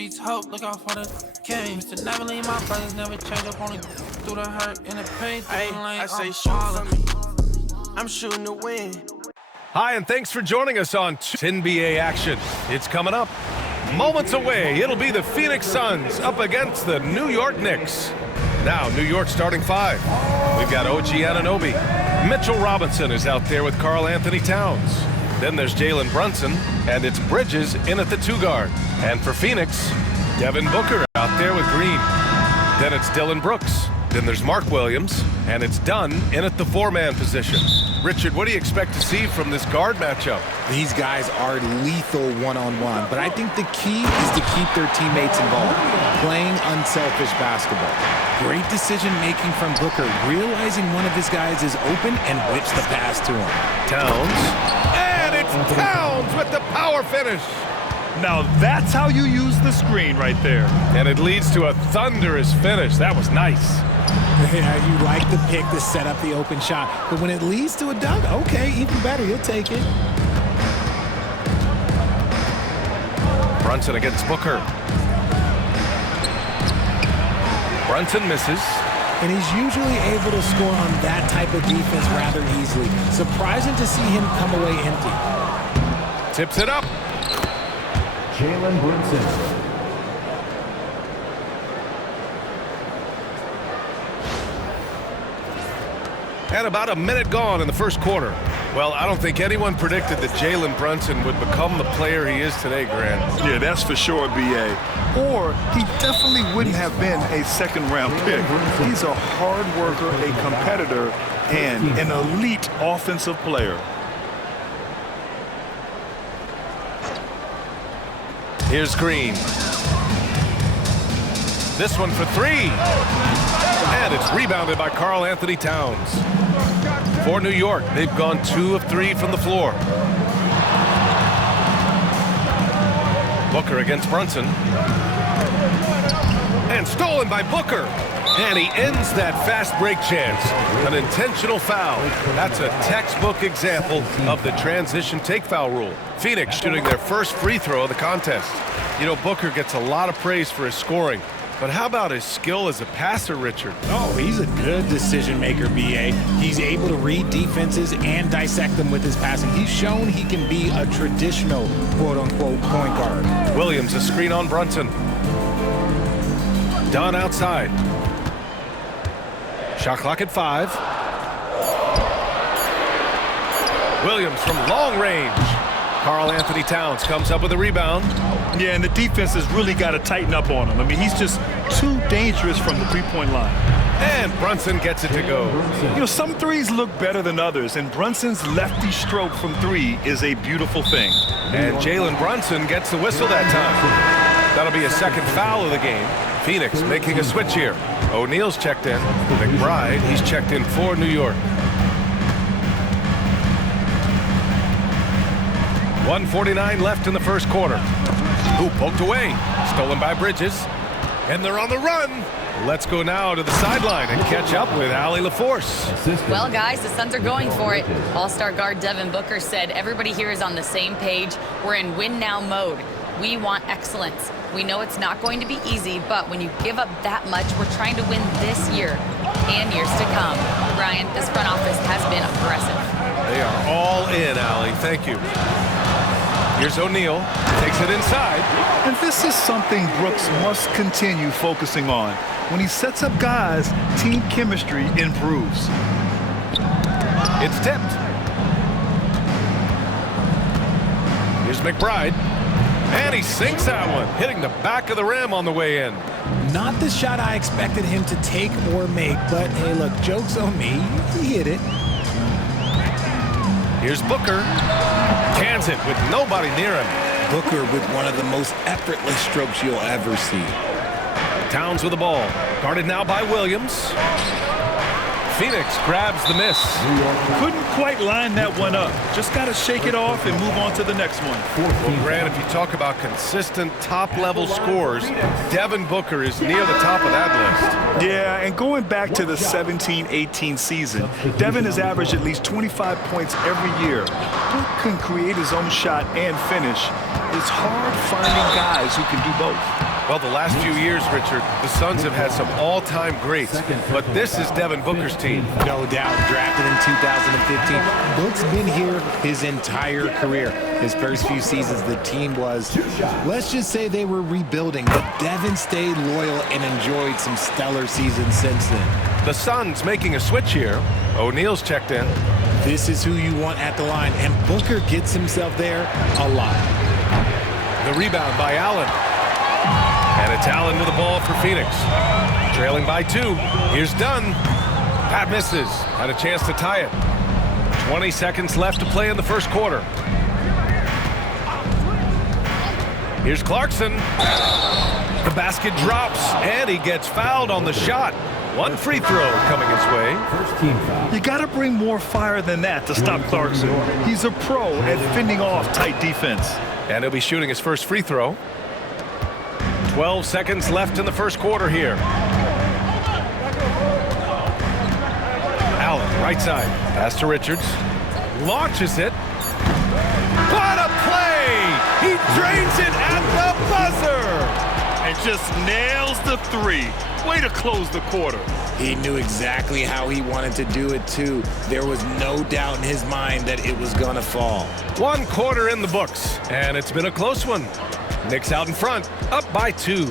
streets hope, look out for the king. Used to never leave my brothers, never change up only through the hurt and the pain. I say shoot for me. I'm shooting to win. Hi, and thanks for joining us on NBA action. It's coming up. Moments away, it'll be the Phoenix Suns up against the New York Knicks. Now, New York starting five. We've got OG Anunoby. Mitchell Robinson is out there with Karl Anthony Towns. Then there's Jalen Brunson, and it's Bridges in at the two-guard. And for Phoenix, Devin Booker out there with Green. Then it's Dylan Brooks. Then there's Mark Williams, and it's Dunn in at the four-man position. Richard, what do you expect to see from this guard matchup? These guys are lethal one-on-one, but I think the key is to keep their teammates involved, playing unselfish basketball. Great decision-making from Booker, realizing one of his guys is open and whips the pass to him. Towns, and it's Towns with the power finish. Now that's how you use the screen right there. And it leads to a thunderous finish. That was nice. Yeah, you like the pick to set up the open shot, but when it leads to a dunk, okay, even better, you'll take it. Brunson against Booker. Brunson misses. And he's usually able to score on that type of defense rather easily. Surprising to see him come away empty. Tips it up. Jalen Brunson. And about a minute gone in the first quarter. Well, I don't think anyone predicted that Jalen Brunson would become the player he is today, Grant. Yeah, that's for sure, B.A. Or he definitely wouldn't have been a second-round pick. He's a hard worker, a competitor, and an elite offensive player. Here's Green. This one for three. And it's rebounded by Karl Anthony Towns. For New York, they've gone 2 of 3 from the floor. Booker against Brunson. And stolen by Booker. And he ends that fast break chance. An intentional foul. That's a textbook example of the transition take foul rule. Phoenix shooting their first free throw of the contest. You know, Booker gets a lot of praise for his scoring. But how about his skill as a passer, Richard? Oh, he's a good decision maker, B.A. He's able to read defenses and dissect them with his passing. He's shown he can be a traditional quote-unquote point guard. Williams, a screen on Brunson. Dunn outside. Shot clock at 5. Williams from long range. Karl Anthony Towns comes up with a rebound. Yeah, and the defense has really got to tighten up on him. I mean, he's just too dangerous from the three-point line. And Brunson gets it to go. You know, some threes look better than others, and Brunson's lefty stroke from 3 is a beautiful thing. And Jalen Brunson gets the whistle that time. That'll be a second foul of the game. Phoenix making a switch here. O'Neal's checked in. McBride, he's checked in for New York. 1:49 left in the first quarter. Ooh, poked away. Stolen by Bridges. And they're on the run. Let's go now to the sideline and catch up with Allie LaForce. Well, guys, the Suns are going for it. All-star guard Devin Booker said everybody here is on the same page. We're in win-now mode. We want excellence. We know it's not going to be easy, but when you give up that much, we're trying to win this year and years to come. Brian, this front office has been aggressive. They are all in, Allie. Thank you. Here's O'Neal. Takes it inside. And this is something Brooks must continue focusing on. When he sets up guys, team chemistry improves. It's tipped. Here's McBride. And he sinks that one, hitting the back of the rim on the way in. Not the shot I expected him to take or make, but hey, look, joke's on me. He hit it. Here's Booker. Cans it with nobody near him. Booker with one of the most effortless strokes you'll ever see. Towns with the ball. Guarded now by Williams. Phoenix grabs the miss. Couldn't quite line that one up. Just got to shake it off and move on to the next one. Well, Grant, if you talk about consistent top-level scores, Devin Booker is near the top of that list. Yeah, and going back to the 17-18 season, Devin has averaged at least 25 points every year. Book can create his own shot and finish. It's hard finding guys who can do both. Well, the last few years, Richard, the Suns have had some all-time greats, but this is Devin Booker's team. No doubt, drafted in 2015. Book's been here his entire career. His first few seasons, the team was, let's just say they were rebuilding, but Devin stayed loyal and enjoyed some stellar seasons since then. The Suns making a switch here. O'Neal's checked in. This is who you want at the line, and Booker gets himself there a lot. The rebound by Allen. And it's Allen to the ball for Phoenix. Trailing by 2. Here's Dunn. Pat misses. Had a chance to tie it. 20 seconds left to play in the first quarter. Here's Clarkson. The basket drops, and he gets fouled on the shot. One free throw coming his way. First team foul. You got to bring more fire than that to stop Clarkson. He's a pro at fending off tight defense. And he'll be shooting his first free throw. 12 seconds left in the first quarter here. Allen, right side. Pass to Richards. Launches it. What a play! He drains it at the buzzer! And just nails the 3. Way to close the quarter. He knew exactly how he wanted to do it, too. There was no doubt in his mind that it was going to fall. 1 quarter in the books, and it's been a close one. Knicks out in front, up by 2.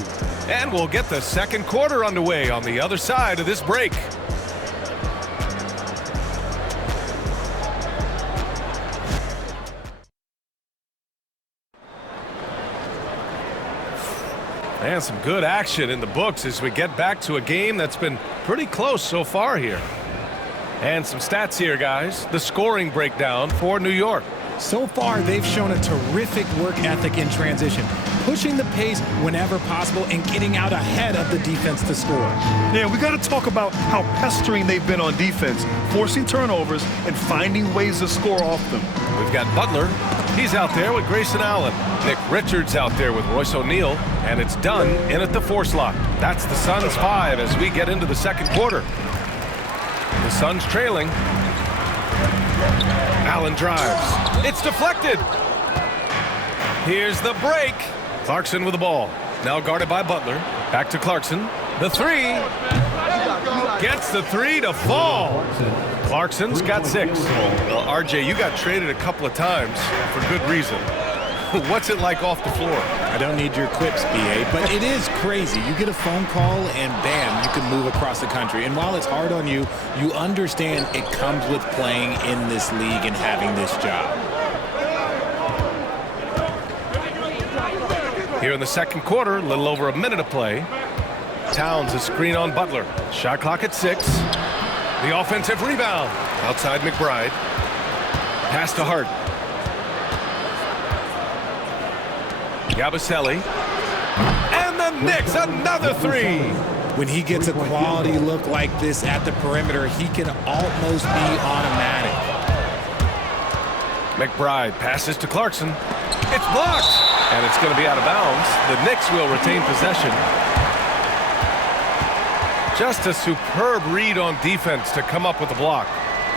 And we'll get the second quarter underway on the other side of this break. And some good action in the books as we get back to a game that's been pretty close so far here. And some stats here, guys. The scoring breakdown for New York. So far, they've shown a terrific work ethic in transition, pushing the pace whenever possible and getting out ahead of the defense to score. Yeah, we got to talk about how pestering they've been on defense, forcing turnovers and finding ways to score off them. We've got Butler. He's out there with Grayson Allen. Nick Richards out there with Royce O'Neal. And it's Dunn in at the 4 slot. That's the Suns 5 as we get into the second quarter. The Suns trailing. Allen drives. It's deflected. Here's the break. Clarkson with the ball. Now guarded by Butler. Back to Clarkson. The 3. Gets the 3 to fall. Clarkson's got 6. Well, RJ, you got traded a couple of times for good reason. What's it like off the floor? I don't need your quips, BA, but it is crazy. You get a phone call and bam, you can move across the country. And while it's hard on you, you understand it comes with playing in this league and having this job. Here in the second quarter, a little over a minute of play. Towns a screen on Butler. Shot clock at 6. The offensive rebound. Outside McBride. Pass to Hart. Yabusele. And the Knicks, another 3. When he gets a quality look like this at the perimeter, he can almost be automatic. McBride passes to Clarkson. It's blocked. And it's going to be out of bounds. The Knicks will retain possession. Just a superb read on defense to come up with the block.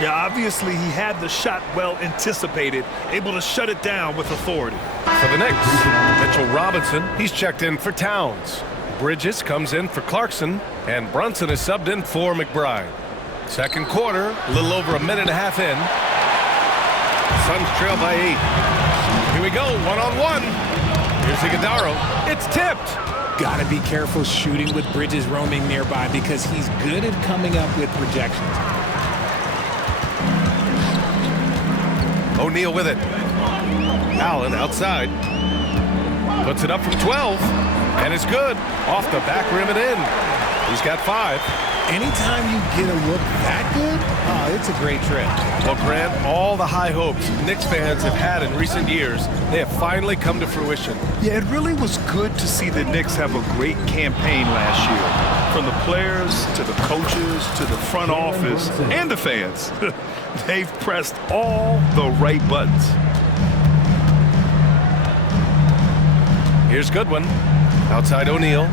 Yeah, obviously he had the shot well anticipated, able to shut it down with authority. For the Knicks, Mitchell Robinson, he's checked in for Towns. Bridges comes in for Clarkson, and Brunson is subbed in for McBride. Second quarter, a little over a minute and a half in. Suns trail by 8. Here we go, one-on-one. Here's Iguodala. It's tipped. Gotta be careful shooting with Bridges roaming nearby because he's good at coming up with projections. O'Neal with it. Allen outside. Puts it up from 12. And it's good. Off the back rim and in. He's got 5. Anytime you get a look that good, it's a great trip. Well, Grant, all the high hopes Knicks fans have had in recent years, they have finally come to fruition. Yeah, it really was good to see the Knicks have a great campaign last year. From the players to the coaches to the front office and the fans. They've pressed all the right buttons. Here's Goodwin. Outside O'Neal.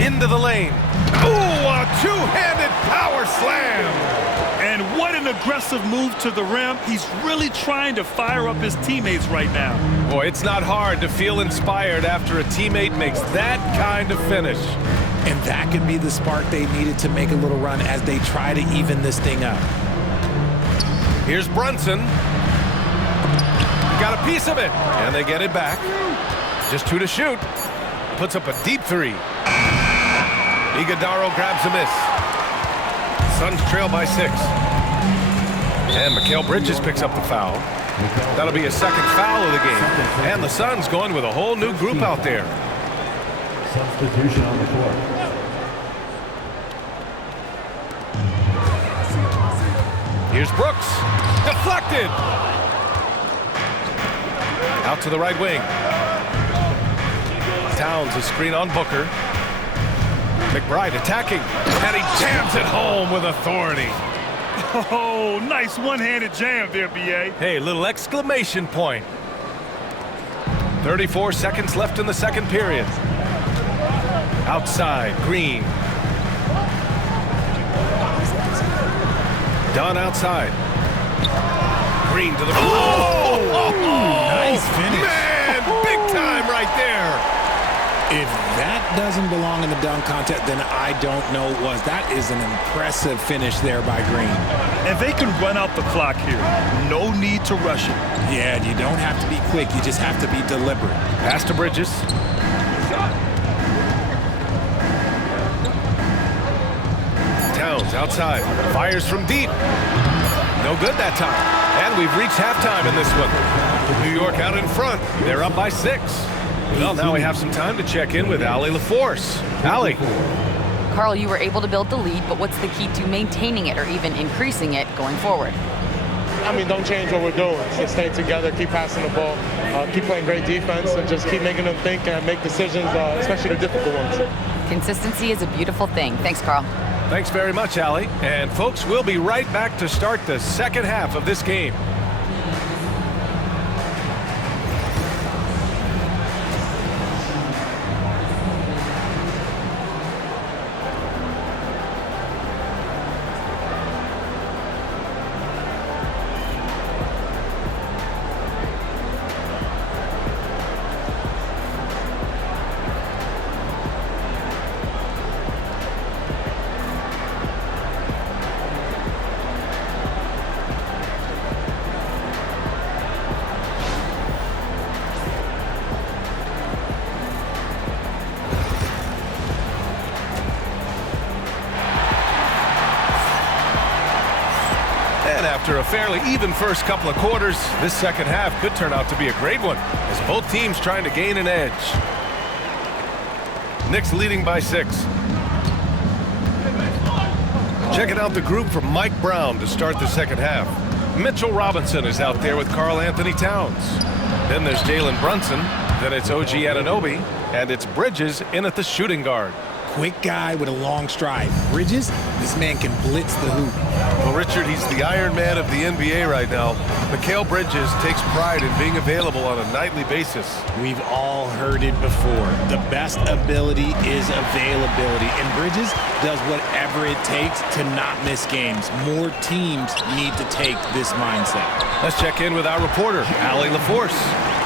Into the lane. Ooh, a two-handed power slam. And what an aggressive move to the rim. He's really trying to fire up his teammates right now. Boy, it's not hard to feel inspired after a teammate makes that kind of finish. And that could be the spark they needed to make a little run as they try to even this thing up. Here's Brunson. Got a piece of it, and they get it back. Just 2 to shoot. Puts up a deep 3. Iguodaro grabs a miss. Suns trail by 6. And Mikal Bridges picks up the foul. That'll be a second foul of the game. And the Suns going with a whole new group out there. Substitution on the court. Here's Brooks. Deflected. Out to the right wing. Towns a screen on Booker. McBride attacking. And he jams it home with authority. Oh, nice one-handed jam there, B.A. Hey, little exclamation point. 34 seconds left in the second period. Outside, Green. Dunn outside. Green to the floor. Nice finish. Man, big time right there. If that doesn't belong in the dunk contest, then I don't know what was. That is an impressive finish there by Green. And they can run out the clock here. No need to rush it. Yeah, you don't have to be quick. You just have to be deliberate. Pass to Bridges. Towns outside. Fires from deep. No good that time. And we've reached halftime in this one. New York out in front. They're up by 6. Well, now we have some time to check in with Allie LaForce. Allie. Carl, you were able to build the lead, but what's the key to maintaining it or even increasing it going forward? I mean, don't change what we're doing. Just stay together, keep passing the ball, keep playing great defense, and just keep making them think and make decisions, especially the difficult ones. Consistency is a beautiful thing. Thanks, Carl. Thanks very much, Allie. And folks, we'll be right back to start the second half of this game. After a fairly even first couple of quarters, this second half could turn out to be a great one, as both teams trying to gain an edge. Knicks leading by 6. Checking out the group from Mike Brown to start the second half. Mitchell Robinson is out there with Karl Anthony Towns. Then there's Jalen Brunson. Then it's OG Anunoby. And it's Bridges in at the shooting guard. Quick guy with a long stride. Bridges, this man can blitz the hoop. Well, Richard, he's the Iron Man of the NBA right now. Mikal Bridges takes pride in being available on a nightly basis. We've all heard it before. The best ability is availability. And Bridges does whatever it takes to not miss games. More teams need to take this mindset. Let's check in with our reporter, Allie LaForce.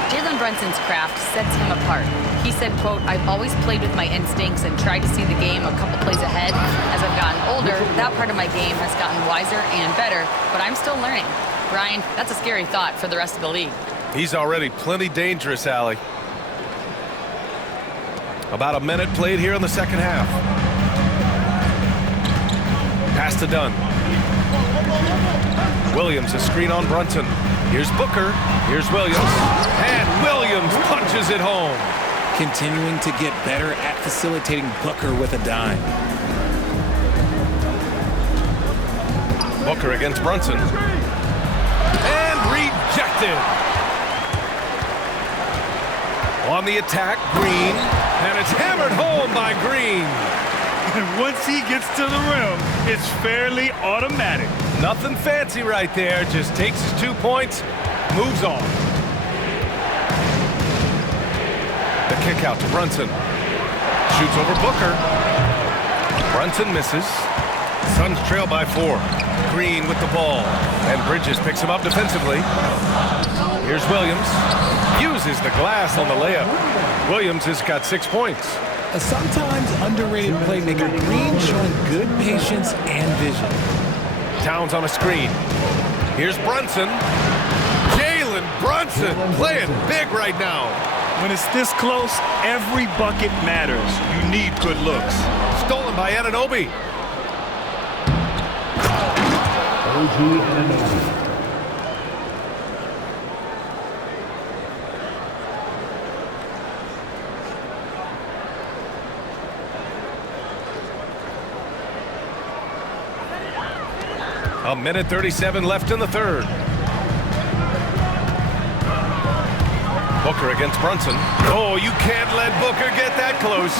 Jalen Brunson's craft sets him apart. He said, quote, "I've always played with my instincts and tried to see the game a couple plays ahead. As I've gotten older, that part of my game has gotten wiser and better, but I'm still learning." Brian, that's a scary thought for the rest of the league. He's already plenty dangerous, Allie. About a minute played here in the second half. Pass to Dunn. Williams, a screen on Brunson. Here's Booker. Here's Williams. And Williams punches it home. Continuing to get better at facilitating Booker with a dime. Booker against Brunson. And rejected. On the attack, Green. And it's hammered home by Green. And once he gets to the rim, it's fairly automatic. Nothing fancy right there. Just takes his 2 points, moves on. The kick out to Brunson. Shoots over Booker. Brunson misses. Suns trail by 4. Green with the ball. And Bridges picks him up defensively. Here's Williams. Uses the glass on the layup. Williams has got 6 points. A sometimes underrated playmaker, Green showing good patience and vision. Towns on a screen. Here's Brunson. Jalen Brunson playing big right now. When it's this close, every bucket matters. You need good looks. Stolen by Anunoby. OG Anunoby. A minute 37 left in the third. Booker against Brunson. Oh, you can't let Booker get that close.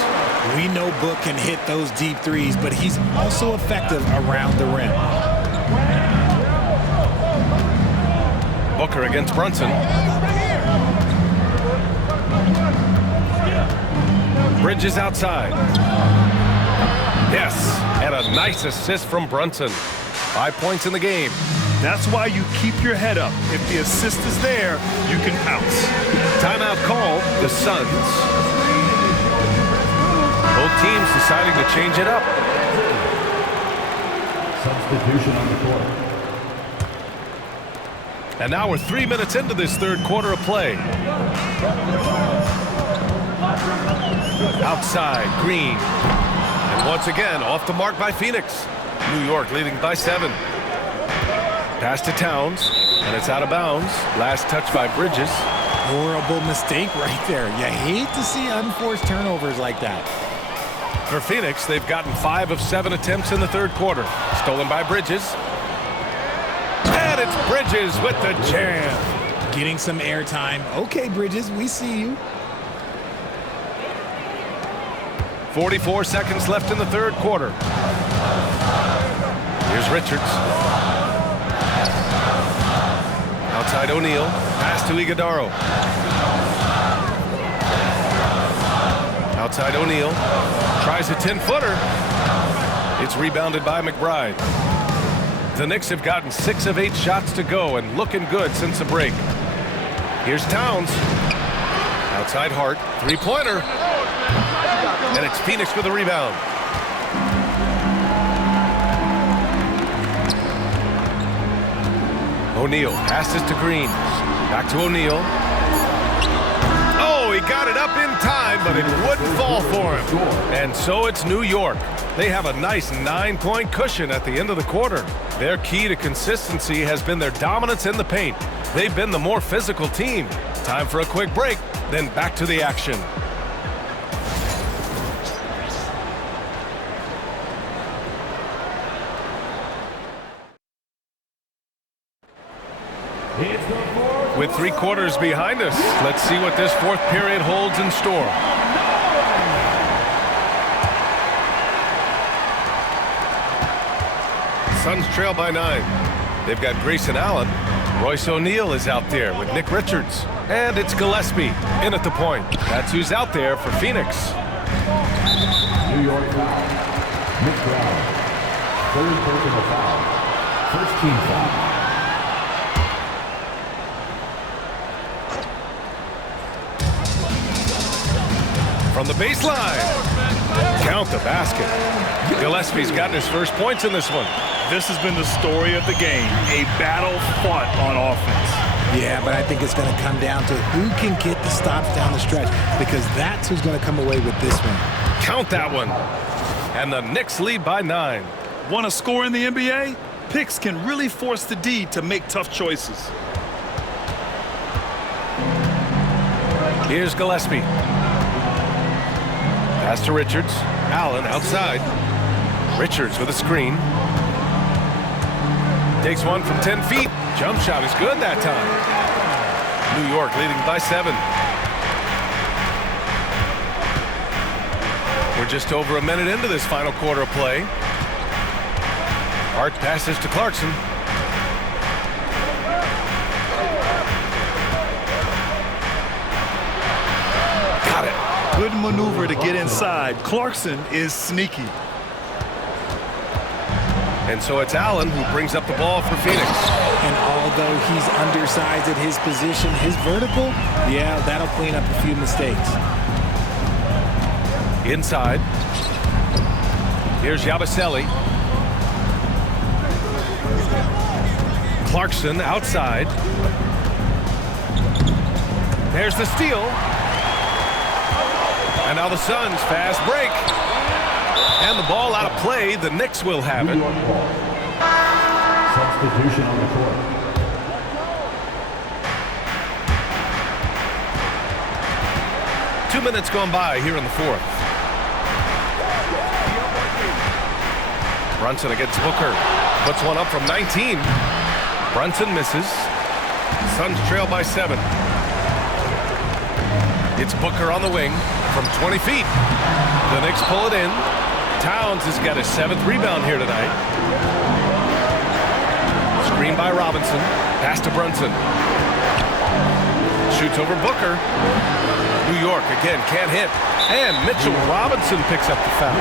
We know Book can hit those deep threes, but he's also effective around the rim. Booker against Brunson. Bridges outside. Yes, and a nice assist from Brunson. 5 points in the game. That's why you keep your head up. If the assist is there, you can pounce. Timeout call, the Suns. Both teams deciding to change it up. Substitution on the court. And now we're 3 minutes into this third quarter of play. Outside, Green. And once again, off the mark by Phoenix. New York leading by 7. Pass to Towns, and it's out of bounds. Last touch by Bridges. Horrible mistake right there. You hate to see unforced turnovers like that. For Phoenix, they've gotten 5 of 7 attempts in the third quarter. Stolen by Bridges. And it's Bridges with the jam. Getting some airtime. Okay, Bridges, we see you. 44 seconds left in the third quarter. Here's Richards. Outside O'Neal. Pass to Iguodaro. Outside O'Neal. Tries a 10-footer. It's rebounded by McBride. The Knicks have gotten 6 of 8 shots to go and looking good since the break. Here's Towns. Outside Hart. Three-pointer. And it's Phoenix with a rebound. O'Neal passes to Green. Back to O'Neal. Oh, he got it up in time, but it wouldn't fall for him. And so it's New York. They have a nice 9-point cushion at the end of the quarter. Their key to consistency has been their dominance in the paint. They've been the more physical team. Time for a quick break, then back to the action. With 3 quarters behind us, let's see what this fourth period holds in store. Suns trail by 9. They've got Grayson Allen. Royce O'Neal is out there with Nick Richards. And it's Gillespie in at the point. That's who's out there for Phoenix. New York foul. Nick Brown. Third personal foul. First team foul. From the baseline. Count the basket. Gillespie's gotten his first points in this one. This has been the story of the game. A battle fought on offense. Yeah, but I think it's going to come down to who can get the stops down the stretch, because that's who's going to come away with this one. Count that one. And the Knicks lead by 9. Want to score in the NBA? Picks can really force the D to make tough choices. Here's Gillespie. Pass to Richards. Allen outside. Richards with a screen. Takes one from 10 feet. Jump shot is good that time. New York leading by 7. We're just over a minute into this final quarter of play. Hart passes to Clarkson. Got it. Good maneuver to get inside. Clarkson is sneaky. And so it's Allen who brings up the ball for Phoenix. And although he's undersized at his position, his vertical, yeah, that'll clean up a few mistakes. Inside. Here's Yabusele. Clarkson outside. There's the steal. And now the Suns fast break. And the ball out of play. The Knicks will have it. Substitution on the court. Two minutes gone by here in the fourth. Brunson against Booker. Puts one up from 19. Brunson misses. Suns trail by 7. It's Booker on the wing from 20 feet. The Knicks pull it in. Towns has got his 7th rebound here tonight. Screen by Robinson. Pass to Brunson. Shoots over Booker. New York again can't hit. And Mitchell Robinson picks up the foul.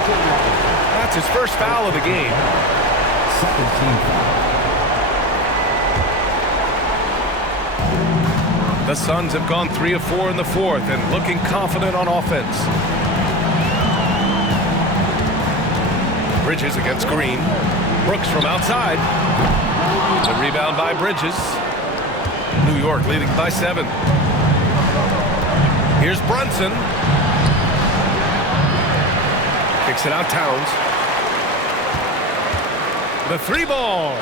That's his first foul of the game. Second team foul. The Suns have gone 3 of 4 in the fourth and looking confident on offense. Bridges against Green. Brooks from outside. The rebound by Bridges. New York leading by 7. Here's Brunson. Kicks it out Towns. The 3-ball.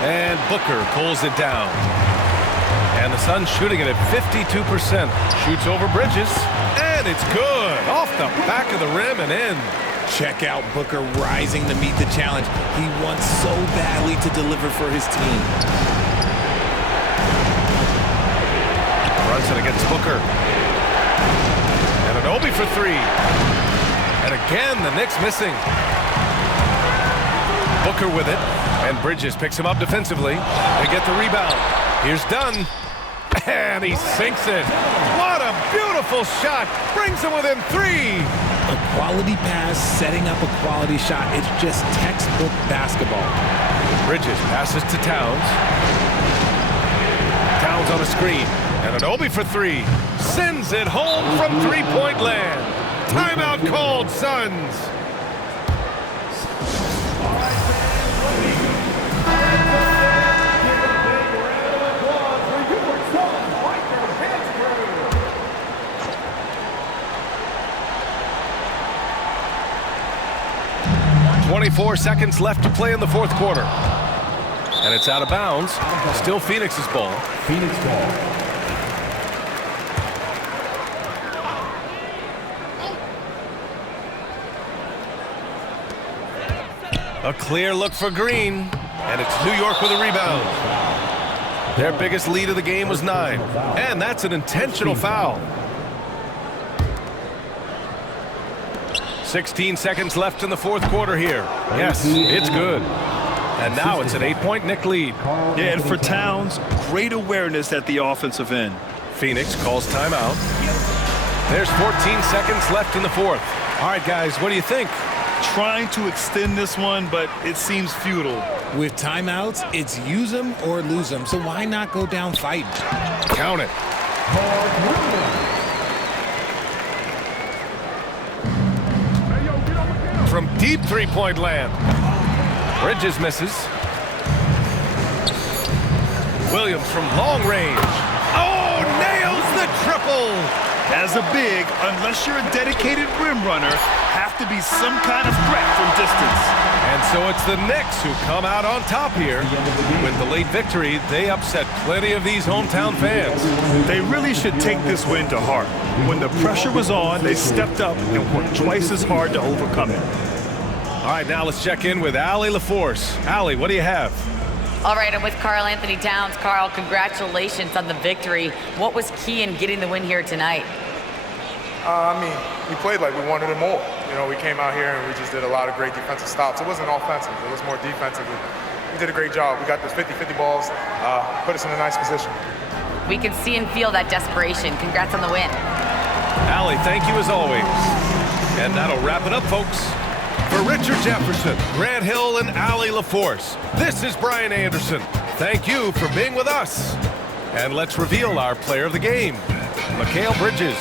And Booker pulls it down. And the Suns shooting it at 52%. Shoots over Bridges. And it's good. Off the back of the rim and in. Check out Booker rising to meet the challenge. He wants so badly to deliver for his team. Brunson against Booker. And an Obi for 3. And again, the Knicks missing. Booker with it. And Bridges picks him up defensively. They get the rebound. Here's Dunn. And he sinks it. What a beautiful shot. Brings him within 3. A quality pass, setting up a quality shot. It's just textbook basketball. Bridges passes to Towns. Towns on a screen. And an Obi for 3. Sends it home from three-point land. Timeout called, Suns. .24 seconds left to play in the fourth quarter. And it's out of bounds. Still Phoenix's ball. Phoenix ball. A clear look for Green. And it's New York with a rebound. Their biggest lead of the game was 9. And that's an intentional foul. 16 seconds left in the fourth quarter here. Yes, it's good. And now it's an 8-point Knick lead. Yeah, and for Towns, great awareness at the offensive end. Phoenix calls timeout. There's 14 seconds left in the fourth. All right, guys, what do you think? Trying to extend this one, but it seems futile. With timeouts, it's use them or lose them. So why not go down fighting? Count it. From deep three-point land. Bridges misses. Williams from long range. Oh, nails the triple. As a big, unless you're a dedicated rim runner, have to be some kind of threat from distance. And so it's the Knicks who come out on top here. With the late victory, they upset plenty of these hometown fans. They really should take this win to heart. When the pressure was on, they stepped up and worked twice as hard to overcome it. All right, now let's check in with Allie LaForce. Allie, what do you have? All right, I'm with Karl Anthony Towns. Karl, congratulations on the victory. What was key in getting the win here tonight? We played like we wanted it more. You know, we came out here and we just did a lot of great defensive stops. It wasn't offensive, it was more defensive. We did a great job. We got those 50-50 balls, put us in a nice position. We can see and feel that desperation. Congrats on the win. Allie, thank you as always. And that'll wrap it up, folks. For Richard Jefferson, Grant Hill, and Allie LaForce, this is Brian Anderson. Thank you for being with us. And let's reveal our player of the game, Mikal Bridges.